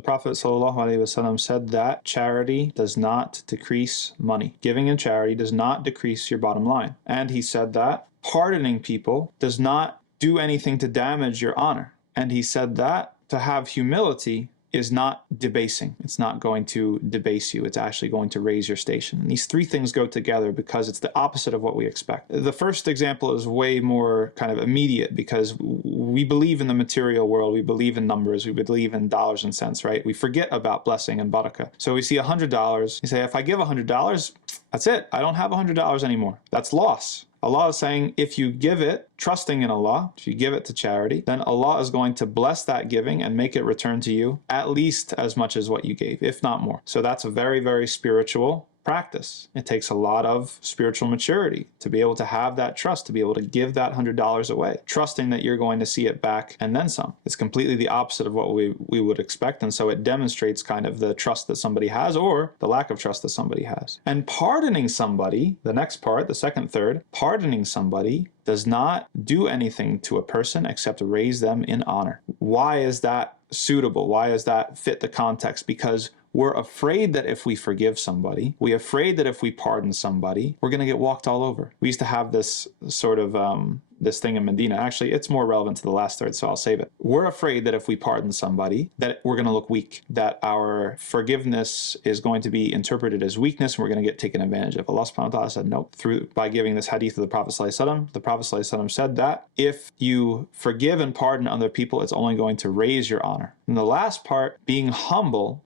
The Prophet ﷺ said that charity does not decrease money. Giving in charity does not decrease your bottom line. And he said that pardoning people does not do anything to damage your honor. And he said that to have humility is not debasing. It's not going to debase you. It's actually going to raise your station. And these three things go together because it's the opposite of what we expect. The first example is way more kind of immediate because we believe in the material world. We believe in numbers. We believe in dollars and cents, right? We forget about blessing and barakah. So we see $100. You say, if I give $100, that's it. I don't have $100 anymore. That's loss. Allah is saying if you give it, trusting in Allah, if you give it to charity, then Allah is going to bless that giving and make it return to you at least as much as what you gave, if not more. So that's a very, very spiritual practice. It takes a lot of spiritual maturity to be able to have that trust, to be able to give that $100 away, trusting that you're going to see it back and then some. It's completely the opposite of what we would expect, and so it demonstrates kind of the trust that somebody has or the lack of trust that somebody has. And pardoning somebody, the next part, the second third, pardoning somebody does not do anything to a person except raise them in honor. Why is that suitable? Why does that fit the context? Because we're afraid that if we forgive somebody, we're afraid that if we pardon somebody, we're going to get walked all over. We used to have this sort of this thing in Medina. Actually, it's more relevant to the last third, so I'll save it. We're afraid that if we pardon somebody, that we're going to look weak, that our forgiveness is going to be interpreted as weakness, and we're going to get taken advantage of. Allah subhanahu wa ta'ala said, no. By giving this hadith of the Prophet ﷺ, the Prophet ﷺ said that if you forgive and pardon other people, it's only going to raise your honor. And the last part, being humble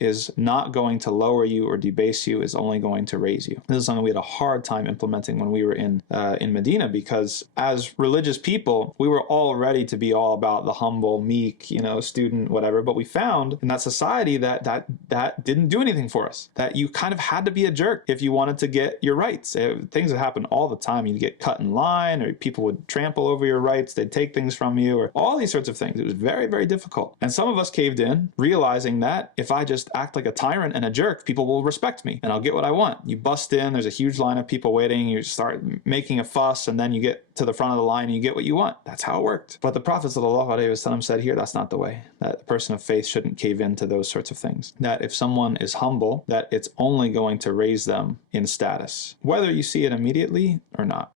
is not going to lower you or debase you, is only going to raise you. This is something we had a hard time implementing when we were in Medina, because as religious people, we were all ready to be all about the humble, meek, student, whatever. But we found in that society that didn't do anything for us. That you kind of had to be a jerk if you wanted to get your rights. Things that happen all the time. You'd get cut in line, or people would trample over your rights. They'd take things from you, or all these sorts of things. It was very, very difficult. And some of us caved in, realizing that if I just act like a tyrant and a jerk, people will respect me and I'll get what I want. You bust in, there's a huge line of people waiting, you start making a fuss, and then you get to the front of the line and you get what you want. That's how it worked. But the Prophet ﷺ said here, that's not the way. That a person of faith shouldn't cave into those sorts of things. That if someone is humble, that it's only going to raise them in status, whether you see it immediately or not.